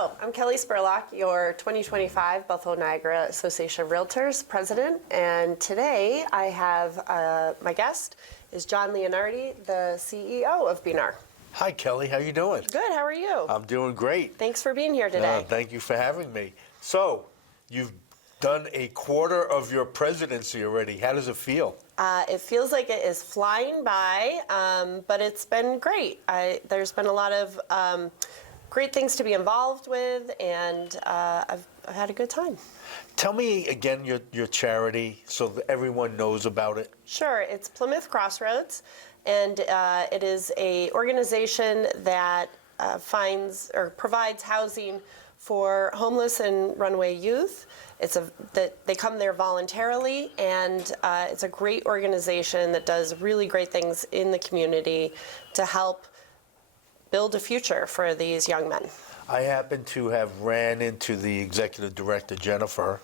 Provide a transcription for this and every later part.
Hello, I'm Kelly Spurlock, your 2025 Buffalo Niagara Association of Realtors president, and today I have my guest is John Leonardi, the CEO of BNR. Hi, Kelly. How you doing? Good. How are you? I'm doing great. Thanks for being here today. Thank you for having me. So, you've done a quarter of your presidency already. How does it feel? It feels like it is flying by, but it's been great. There's been a lot of great things to be involved with, and I've had a good time. Tell me again your charity so that everyone knows about it. Sure. It's Plymouth Crossroads, and it is a organization that finds or provides housing for homeless and runaway youth. They come there voluntarily, and it's a great organization that does really great things in the community to help build a future for these young men. I happen to have ran into the executive director, Jennifer,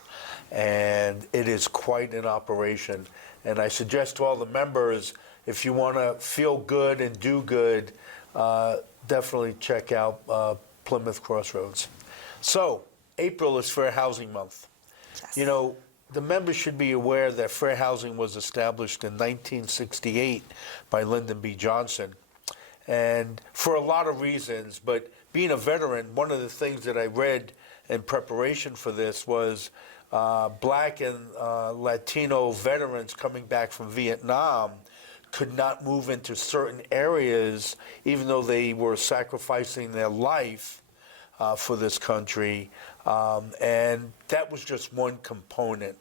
and it is quite an operation. And I suggest to all the members, if you want to feel good and do good, definitely check out Plymouth Crossroads. So, April is Fair Housing Month. Yes. You know, the members should be aware that fair housing was established in 1968 by Lyndon B. Johnson. And for a lot of reasons, but being a veteran, one of the things that I read in preparation for this was Black and Latino veterans coming back from Vietnam could not move into certain areas, even though they were sacrificing their life for this country. And that was just one component.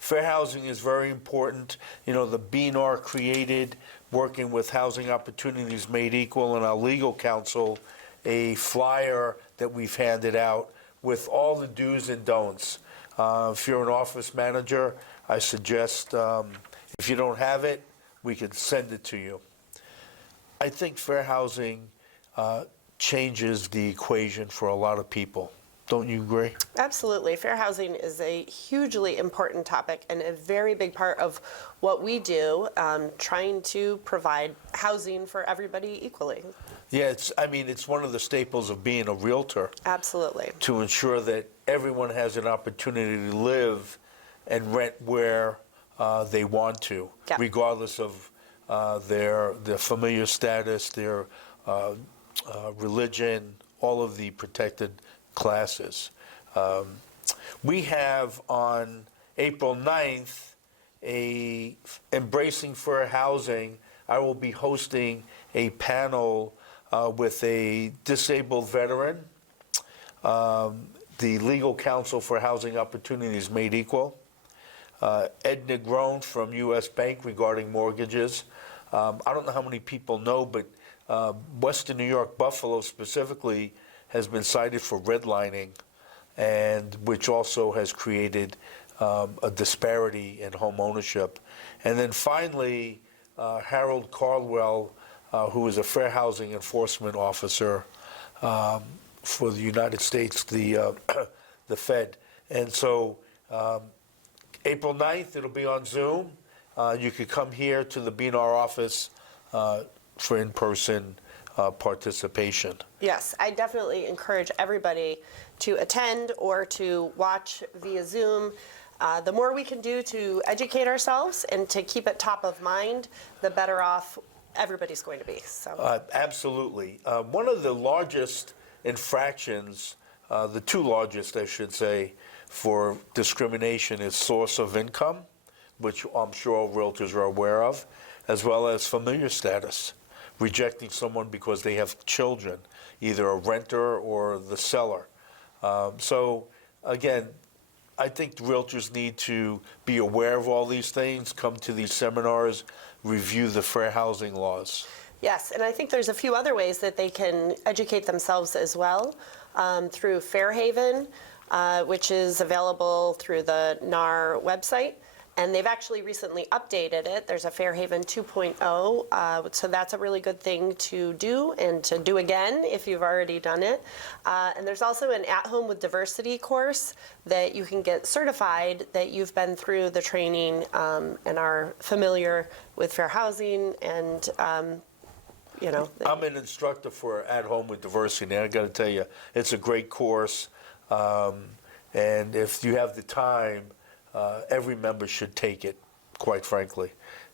Fair housing is very important. You know, the BNR created, working with Housing Opportunities Made Equal and our legal counsel, a flyer that we've handed out with all the do's and don'ts. If you're an office manager, I suggest, if you don't have it, we could send it to you. I think fair housing changes the equation for a lot of people. Don't you agree? Absolutely. Fair housing is a hugely important topic and a very big part of what we do, trying to provide housing for everybody equally. Yeah, it's one of the staples of being a realtor. Absolutely. To ensure that everyone has an opportunity to live and rent where they want to, yeah, regardless of their familiar status, their religion, all of the protected classes. We have on April 9th a Embracing Fair Housing. I will be hosting a panel with a disabled veteran, the legal counsel for Housing Opportunities Made Equal, Ed Negron from U.S. Bank regarding mortgages. I don't know how many people know, but Western New York, Buffalo specifically, has been cited for redlining, and which also has created a disparity in home ownership. And then finally, Harold Caldwell, who is a fair housing enforcement officer for the United States, the Fed. And so April 9th, it'll be on Zoom. You could come here to the BNR office for in-person participation. Yes, I definitely encourage everybody to attend or to watch via Zoom. The more we can do to educate ourselves and to keep it top of mind, the better off everybody's going to be. So absolutely. One of the largest infractions, the two largest, I should say, for discrimination is source of income, which I'm sure all realtors are aware of, as well as familiar status. Rejecting someone because they have children, either a renter or the seller. So again, I think realtors need to be aware of all these things, come to these seminars, review the fair housing laws. Yes, and I think there's a few other ways that they can educate themselves as well, through Fairhaven, which is available through the NAR website. And they've actually recently updated it. There's a Fairhaven 2.0, so that's a really good thing to do and to do again if you've already done it. And there's also an At Home with Diversity course that you can get certified that you've been through the training and are familiar with fair housing and you know. I'm an instructor for At Home with Diversity, and I got to tell you, it's a great course. And if you have the time, every member should take it, quite frankly.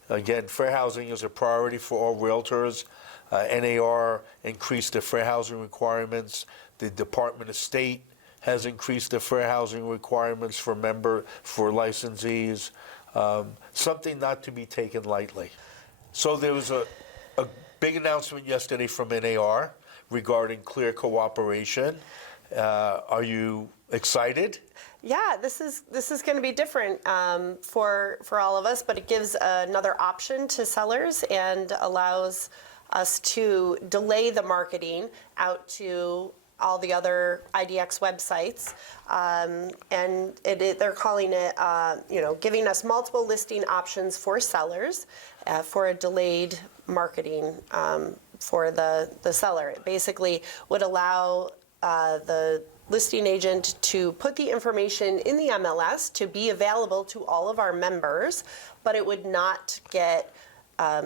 Again, fair housing is a priority for all realtors. NAR increased their fair housing requirements. The Department of State has increased their fair housing requirements for licensees. Something not to be taken lightly. So there was a big announcement yesterday from NAR regarding clear cooperation. Are you excited? Yeah, this is going to be different for all of us, but it gives another option to sellers and allows us to delay the marketing out to all the other IDX websites, and they're calling it, giving us multiple listing options for sellers for a delayed marketing for the seller. It basically would allow the listing agent to put the information in the MLS to be available to all of our members, but it would not get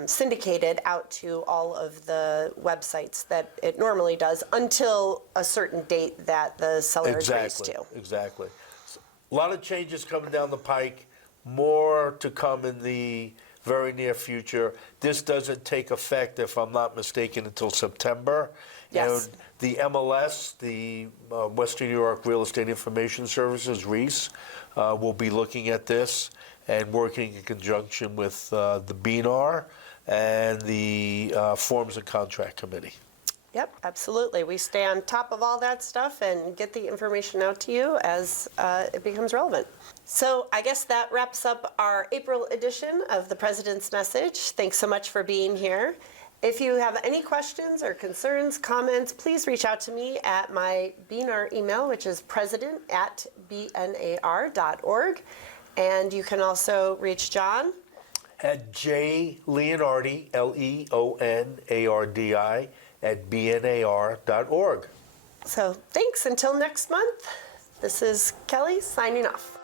syndicated out to all of the websites that it normally does until a certain date that the seller agrees to. Exactly. A lot of changes coming down the pike, more to come in the very near future. This doesn't take effect, if I'm not mistaken, until September. Yes. And the MLS, the Western New York Real Estate Information Services, REIS, will be looking at this and working in conjunction with the BNAR and the Forms and Contract Committee. Yep, absolutely. We stay on top of all that stuff and get the information out to you as it becomes relevant. So I guess that wraps up our April edition of the President's Message. Thanks so much for being here. If you have any questions or concerns, comments, please reach out to me at my BNAR email, which is president@bnar.org. And you can also reach John At Leonardi, Leonardi, @bnar.org. So thanks. Until next month, this is Kelly signing off.